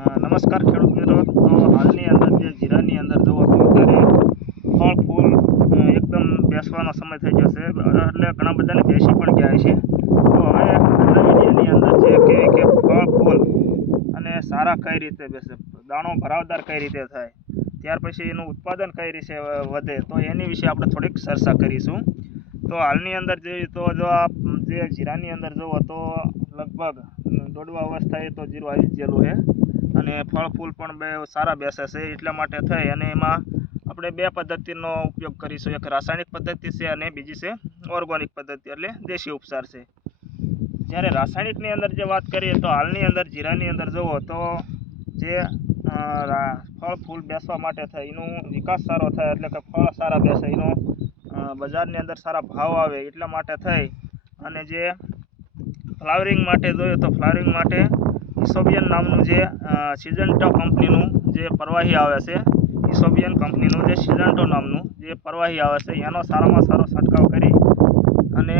નમસ્કાર ખેડૂત મિત્રો. તો હાલની અંદર જે જીરાની અંદર જુઓ તો અત્યારે ફળ, ફૂલ એકદમ બેસવાનો સમય થઈ છે. એટલે ઘણા બધાને બેસી પણ ગયા છે. તો હવે વિડીયોની અંદર જે કે કે ફળ, ફૂલ અને સારા કઈ રીતે બેસે? દાણો ભરાવદાર કઈ રીતે થાય? ત્યાર પછી એનું ઉત્પાદન કઈ રીતે વધે? તો એની વિશે આપણે થોડીક ચર્ચા કરીશું. તો હાલની અંદર જોઈએ તો જો આ જે જીરાની અંદર જુઓ તો લગભગ દોડવા અવસ્થાએ તો જીરું આવી જ ગયેલું છે. અને ફળ ફૂલ પણ બે સારા બેસે છે એટલા માટે થઈ અને એમાં આપણે બે પદ્ધતિનો ઉપયોગ કરીશું. એક રાસાયણિક પદ્ધતિ છે અને બીજી છે ઓર્ગોનિક પદ્ધતિ, એટલે દેશી ઉપચાર છે. જ્યારે રાસાયણિકની અંદર જે વાત કરીએ તો હાલની અંદર, જીરાની અંદર જુઓ તો જે ફળ ફૂલ બેસવા માટે થાય, એનું વિકાસ સારો થાય એટલે કે ફળ સારા બેસે, એનો બજારની અંદર સારા ભાવ આવે એટલા માટે થઈ. અને જે ફ્લાવરિંગ માટે જોઈએ તો ફ્લાવરિંગ માટે ઇસોબિયન નામનું જે સિજન્ટો કંપનીનું જે પરવાહી આવે છે ઇસોબિયન કંપનીનું જે સિજન્ટો નામનું જે પરવાહી આવે છે, એનો સારામાં સારો છંટકાવ કરી અને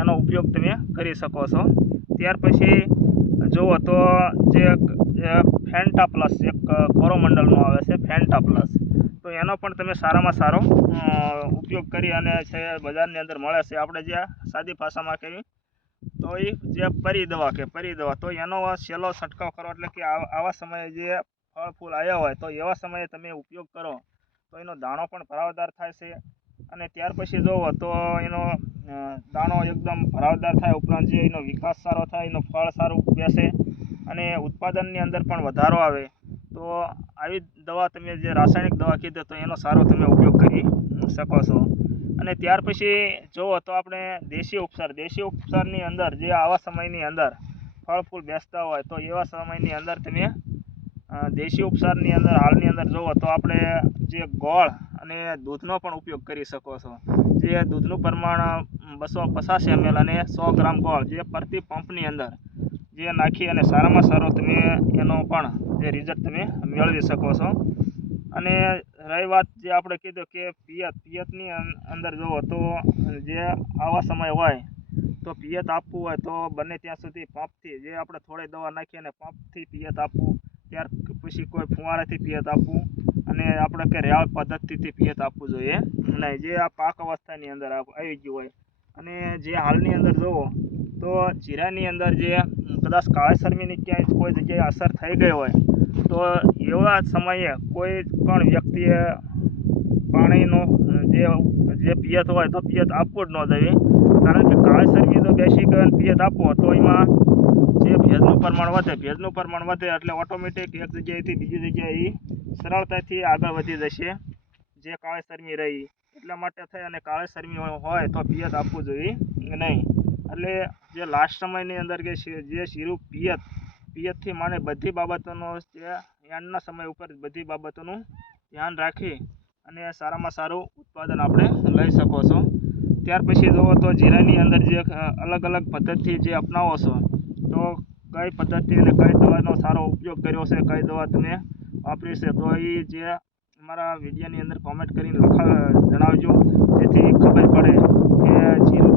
એનો ઉપયોગ તમે કરી શકો છો. ત્યાર પછી જુઓ તો જે ફેન્ટા પ્લસ એક કોરોમંડલનું આવે છે, ફેન્ટા પ્લસ. તો એનો પણ તમે સારામાં સારો ઉપયોગ કરી અને છે, બજારની અંદર મળે છે. આપણે જે સાદી ભાષામાં કહેવી તો એ જે પરી દવા કે પરી દવા, તો એનો સહેલો છંટકાવ કરો એટલે કે આવા સમયે જે ફળ ફૂલ આવ્યા હોય, તો એવા સમયે તમે ઉપયોગ કરો. તો એનો દાણો પણ ભરાવદાર થાય છે. અને ત્યાર પછી જોવો તો એનો દાણો એકદમ ભરાવદાર થાય ઉપરાંત જે એનો વિકાસ સારો થાય, એનું ફળ સારું બેસે અને ઉત્પાદનની અંદર પણ વધારો આવે. તો આવી દવા તમે જે રાસાયણિક દવા કીધી તો એનો સારો તમે ઉપયોગ કરી શકો છો. અને ત્યાર પછી જુઓ તો આપણે દેશી ઉપચાર, દેશી ઉપચારની અંદર જે આવા સમયની અંદર ફળ ફૂલ બેસતા હોય, તો એવા સમયની અંદર તમે દેશી ઉપચારની અંદર, હાલની અંદર જુઓ તો આપણે જે ગોળ અને દૂધનો પણ ઉપયોગ કરી શકો છો. જે દૂધનું પ્રમાણ બસો પચાસ એમએલ અને સો ગ્રામ ગોળ જે પ્રતિ પંપની અંદર જે નાખી અને સારામાં સારો તમે એનો પણ જે રિઝલ્ટ તમે મેળવી શકો છો. અને રહી વાત જે આપણે કીધું કે પિયત, પિયતની અંદર જુઓ તો જે આવા સમય હોય, તો પિયત આપવું હોય તો બને ત્યાં સુધી પંપથી, જે આપણે થોડી દવા નાખીએ અને પંપથી પિયત આપવું, ત્યાર પછી કોઈ ફુવારાથી પિયત આપવું, અને આપણે કે રેવાળ પદ્ધતિથી પિયત આપવું જોઈએ. નહીં જે આ પાક અવસ્થાની અંદર આવી ગયું હોય, અને જે હાલની અંદર જુઓ, તો જીરાની અંદર જે કદાચ કાળસરમીની ક્યાંય કોઈ જગ્યાએ અસર થઈ ગઈ હોય તો એવા સમયે કોઈ પણ વ્યક્તિએ પાણીનો જે જે પિયત હોય તો પિયત આપવું જ ન જોઈએ. કારણ કે કાળેસરમી તો બેસી ગયો પિયત આપો તો એમાં જે ભેજનું પ્રમાણ વધે, ભેજનું પ્રમાણ વધે એટલે ઓટોમેટિક એક જગ્યાએથી બીજી જગ્યાએ સરળતાથી આગળ વધી જશે. જે કાળસરમી રહી એટલા માટે થઈ અને કાળસરમી હોય તો પિયત આપવું જોઈએ નહીં. એટલે જે લાસ્ટ સમયની અંદર કે જે શીરું પિયત પિયતથી માંડી બધી બાબતોનો એન્ડના સમય ઉપર બધી બાબતોનું ધ્યાન રાખી અને સારામાં સારું ઉત્પાદન આપણે લઈ શકો છો. ત્યાર પછી જુઓ તો જીરાની અંદર જે અલગ અલગ પદ્ધતિ જે અપનાવો છો, તો કઈ પદ્ધતિ અને કઈ દવાનો સારો ઉપયોગ કર્યો છે, કઈ દવા તમે વાપરી છે, તો એ જે અમારા વિડીયોની અંદર કોમેન્ટ કરીને લખા, જણાવજો, જેથી ખબર પડે કે જીરું